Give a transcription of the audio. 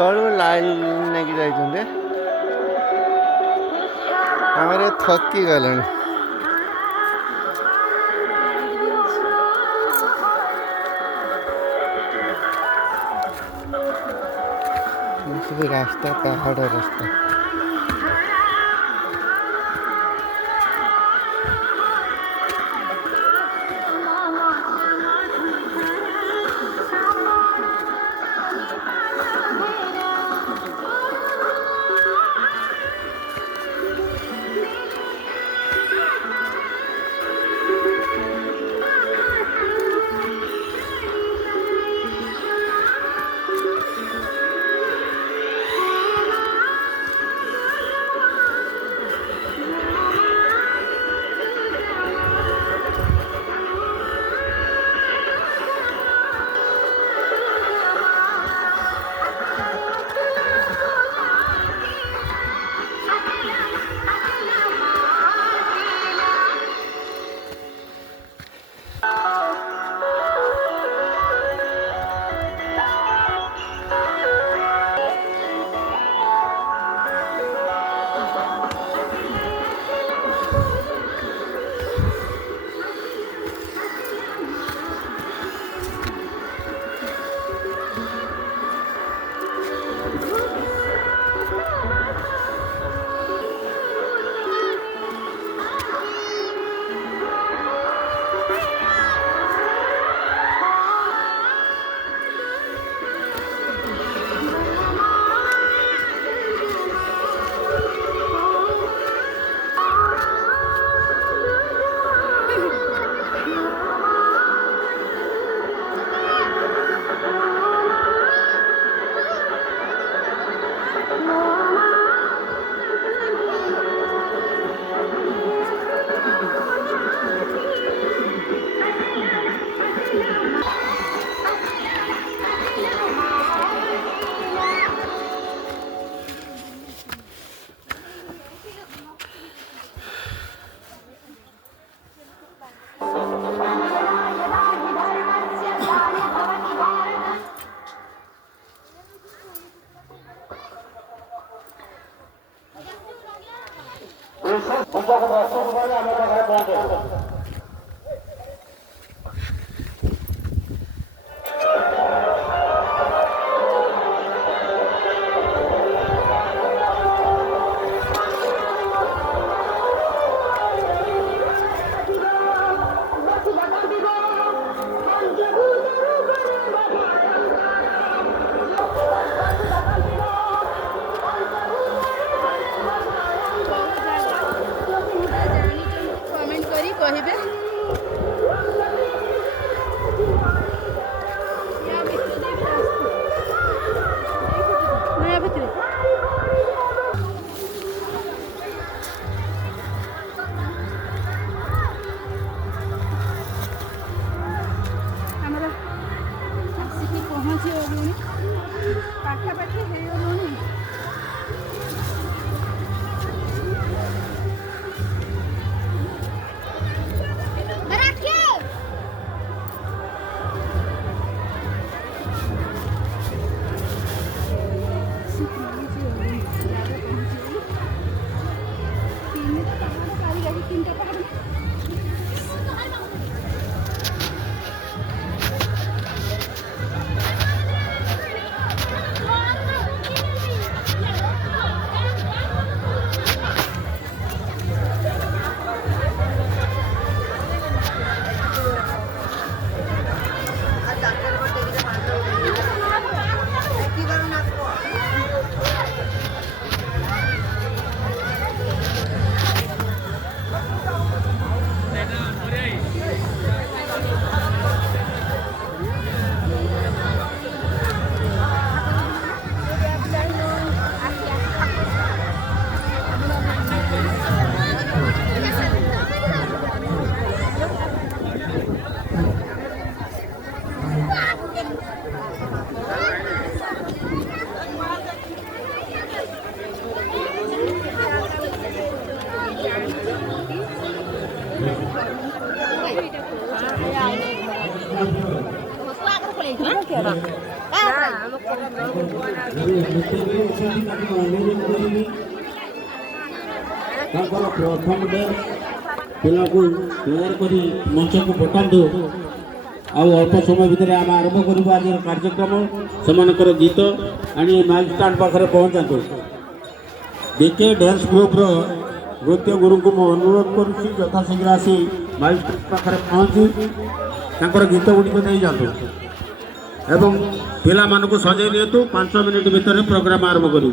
ତଳୁ ଲାଇନ୍ ନେଇକି ଯାଇଛନ୍ତି। ଆମର ଥକି ଗଲେଣି। ସବୁ ରାସ୍ତା ପାହାଡ଼ ରାସ୍ତା। ପାଖାପାଖି ହେଇଗଲୁଣି। प्रथम डे पिला को तैयार करी मंच को पठातु अल्प समय भितर आम आरंभ करूँ आज कार्यक्रम से गीत आनी माइक स्टांड पाखे पहुँचातु बीके डांस ग्रुप नृत्य गुरु को मु अनुरोध करुँच यथाशीघ्र आसी माइक स्टांड पाखे पहुँची गीत गुड़िक नहीं जातु एवं पिला मानक सजाई नियतु 5 मिनिट भितर प्रोग्राम आरंभ करूँ।